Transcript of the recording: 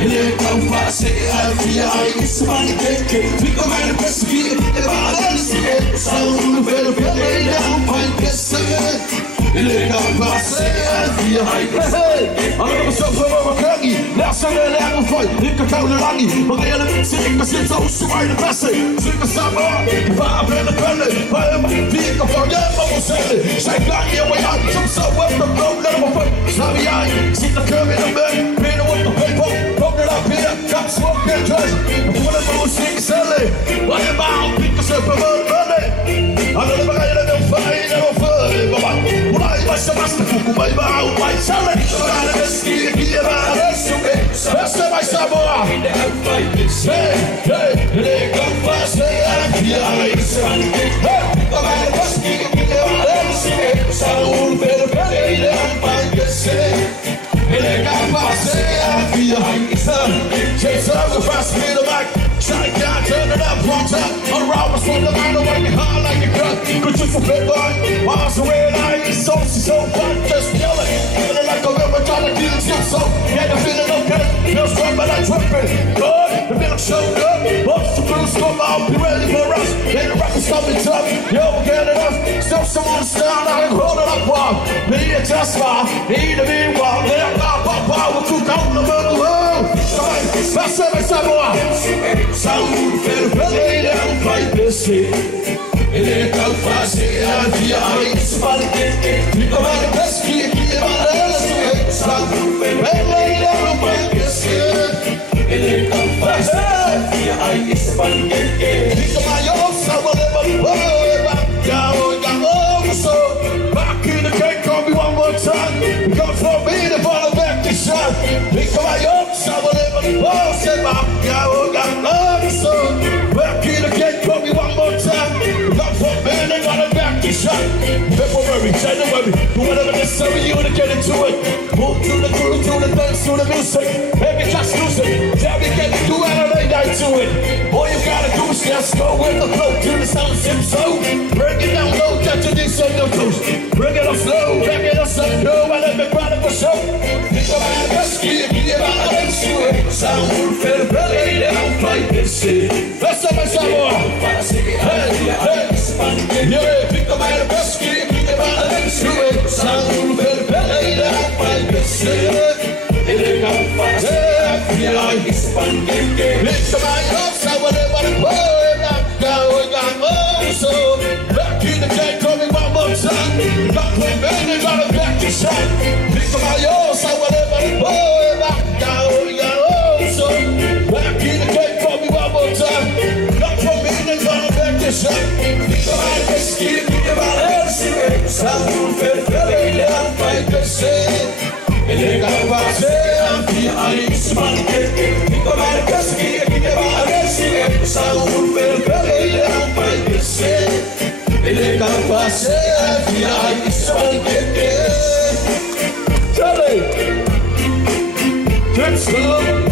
Ele é tão fácil, a via aí, isso vai ter fica mais perseguir, é balanço, salão velho, ele é um pai perseguir. Ele é tão fácil, a via aí, agora você foi uma cagui, nessa ele não foi, fica calmo lá, porque ele fica sem só o suai de peça, fica sabor, vai ver a pele, vai fica folhando para você, sai ganha e vai aí, some so what the blow, let him fight, sabe aí, see the curve in the back, pay what the paper. Up here, got smoke and trash. What am I saying, Sally? What am I pick yourself a money? I don't know if I'm fine, I'm fine. Why was the master who my bow? Why, Sally? I'm a ski, give a resume. That's my samoa. Hey, hey, they come fast, they are here. Hey, I'm a ski, give a resume. Sound better, better, I'm fine, you say. Ele é capaz de chase up the fast speed of back. Shot down, turn it up, one time. Around us from the line, working hard like a cut. Good you for big boy. Miles away, like it's so fun. Just yelling. Feeling like a river, trying to kill Zipso. Yeah, the feeling okay. No strong, but I'm tripping. Good, the feeling showed up. Most the crews come out, be ready for us. Then the rappers coming tough. Yo, get it up. Still someone's down, I can hold it up, wow. Me and Tesla, need to be wild. Power cook out the middle. Faça essa boa. Saúde, velho, ele é um pai desse. Ele é capaz de aviar. Isso vale que fica mais pesquisa que amarelo. Saúde, velho, ele é um pai desse. Ele é capaz de aviar. Isso vale que fica maior. Saúde, so back in the game, call me one more time. Come for me to follow back the shot. Pick up my yoke, someone ever lost it. Got love, so back in the game, call me one more time. Come for me to follow back the shot. February, January, do whatever necessary you to get into it. Move through the crew, through the dance, through the music. Every just music, tell me can you do it or they die to it. All you gotta do is just go with the flow to the sound of Zipso. Break it down low, touch your dick, say no toes. Bring it up slow, back it up slow, no, I let me ride it for show. Think about the ski, give out the shoe. Sound fair, belly, they don't fight this shit. Let's have a shower. Hey, hey, yeah, think about the ski, give out the shoe. Sound fair, belly, they don't fight this shit. It ain't fast, yeah, it's fun, yeah. Think about your side, whatever the boy, got so back in the day, call me one more time. Got one man, they got a back to shot. Think about yours, I whatever the boy back down, we got so back in the day, call me one more time. Got one man, they got a back to shot. Think about the skin, think about everything. Sound fair, belly, I'm fight the same. Ele é capaz de aviar, isso vale que fica mais pesquisa que aparece. Saúde, ele é um pai descer. Ele é capaz de aviar, isso vale que. Charlie, let's go.